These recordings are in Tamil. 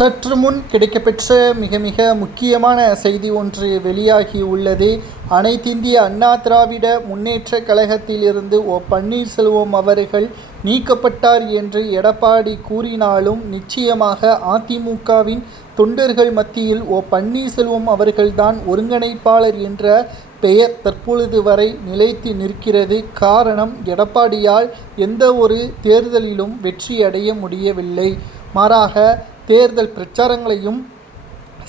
சற்று முன் கிடைக்கப்பெற்ற மிக மிக முக்கியமான செய்தி ஒன்று வெளியாகி உள்ளது. அனைத்திந்திய அண்ணா திராவிட முன்னேற்ற கழகத்திலிருந்து ஓ பன்னீர்செல்வம் அவர்கள் நீக்கப்பட்டார் என்று எடப்பாடி கூறினாலும் நிச்சயமாக அதிமுகவின் தொண்டர்கள் மத்தியில் ஓ பன்னீர்செல்வம் அவர்கள்தான் ஒருங்கிணைப்பாளர் என்ற பெயர் தற்பொழுது வரை நிலைத்து நிற்கிறது. காரணம் எடப்பாடியால் எந்த ஒரு தேர்தலிலும் வெற்றியடைய முடியவில்லை. மாறாக தேர்தல் பிரச்சாரங்களையும்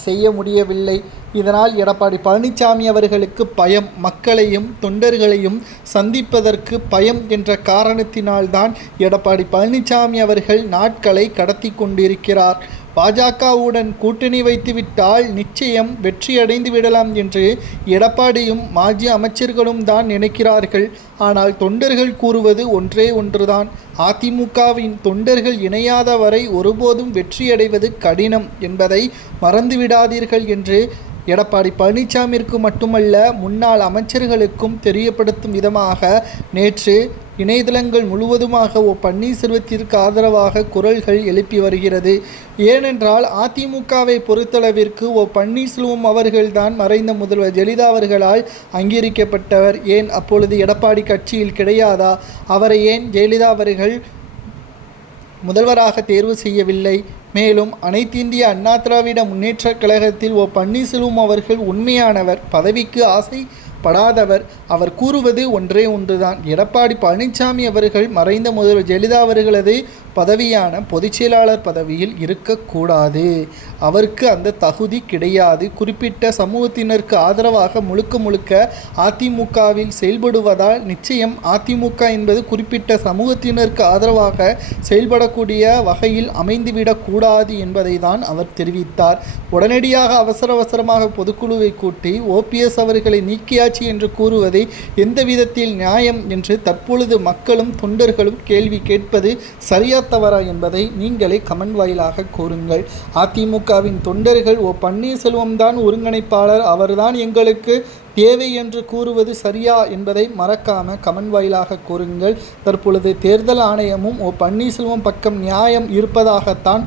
செய்ய முடியவில்லை. இதனால் எடப்பாடி பழனிசாமி அவர்களுக்கு பயம். மக்களையும் தொண்டர்களையும் சந்திப்பதற்கு பயம் என்ற காரணத்தினால்தான் எடப்பாடி பழனிசாமி அவர்கள் நாட்களை கடத்தி கொண்டிருக்கிறார். பாஜகவுடன் கூட்டணி வைத்துவிட்டால் நிச்சயம் வெற்றியடைந்து விடலாம் என்று எடப்பாடியும் மாஜி அமைச்சர்களும் தான் நினைக்கிறார்கள். ஆனால் தொண்டர்கள் கூறுவது ஒன்றே ஒன்றுதான். அதிமுகவின் தொண்டர்கள் இணையாத வரை ஒருபோதும் வெற்றியடைவது கடினம் என்பதை மறந்துவிடாதீர்கள் என்று எடப்பாடி பழனிசாமிற்கு மட்டுமல்ல முன்னாள் அமைச்சர்களுக்கும் தெரியப்படுத்தும் விதமாக நேற்று இணையதளங்கள் முழுவதுமாக ஓ பன்னீர்செல்வத்திற்கு ஆதரவாக குரல்கள் எழுப்பி வருகிறது. ஏனென்றால் அதிமுகவை பொறுத்தளவிற்கு ஓ பன்னீர்செல்வம் அவர்கள்தான் மறைந்த முதல்வர் ஜெயலலிதா அவர்களால் அங்கீகரிக்கப்பட்டவர். ஏன் அப்பொழுது எடப்பாடி கட்சியில் கிடையாதா? அவரை ஏன் ஜெயலலிதா அவர்கள் முதல்வராக தேர்வு செய்யவில்லை. மேலும் அனைத்திந்திய அண்ணா திராவிட முன்னேற்றக் கழகத்தில் ஓ பன்னீர்செல்வம் அவர்கள் உண்மையானவர். பதவிக்கு ஆசை படாதவர். அவர் கூறுவது ஒன்றே ஒன்றுதான். எடப்பாடி பழனிசாமி அவர்கள் மறைந்த முதல்வர் ஜெயலலிதா அவர்களது பதவியான பொதுச்செயலாளர் பதவியில் இருக்கக்கூடாது. அவருக்கு அந்த தகுதி கிடையாது. குறிப்பிட்ட சமூகத்தினருக்கு ஆதரவாக முழுக்க முழுக்க அதிமுகவில் செயல்படுவதால் நிச்சயம் அதிமுக என்பது குறிப்பிட்ட சமூகத்தினருக்கு ஆதரவாக செயல்படக்கூடிய வகையில் அமைந்துவிடக்கூடாது என்பதை தான் அவர் தெரிவித்தார். உடனடியாக அவசர அவசரமாக பொதுக்குழுவை கூட்டி ஓபிஎஸ் அவர்களை நீக்கியாச்சு என்று கூறுவதை எந்த விதத்தில் நியாயம் என்று தற்பொழுது மக்களும் தொண்டர்களும் கேள்வி கேட்பது சரியா தவறா என்பதை நீங்களே கமெண்ட் வாயிலாக கூறுங்கள். அதிமுகவின் தொண்டர்கள் ஓ பன்னீர்செல்வம் தான் ஒருங்கிணைப்பாளர் அவர்தான் எங்களுக்கு தேவை என்று கூறுவது சரியா என்பதை மறக்காம கமெண்ட் வாயிலாக கூறுங்கள். தற்பொழுது தேர்தல் ஆணையமும் ஓ பன்னீர்செல்வம் பக்கம் நியாயம் இருப்பதாகத்தான்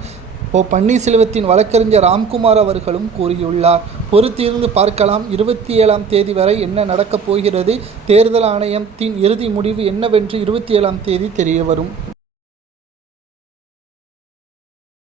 ஓ பன்னீர்செல்வத்தின் வழக்கறிஞர் ராம்குமார் அவர்களும் கூறியுள்ளார். பொறுத்திருந்து பார்க்கலாம். இருபத்தி ஏழாம் தேதி வரை என்ன நடக்கப் போகிறது? தேர்தல் ஆணையத்தின் இறுதி முடிவு என்னவென்று இருபத்தி ஏழாம் தேதி தெரிய வரும்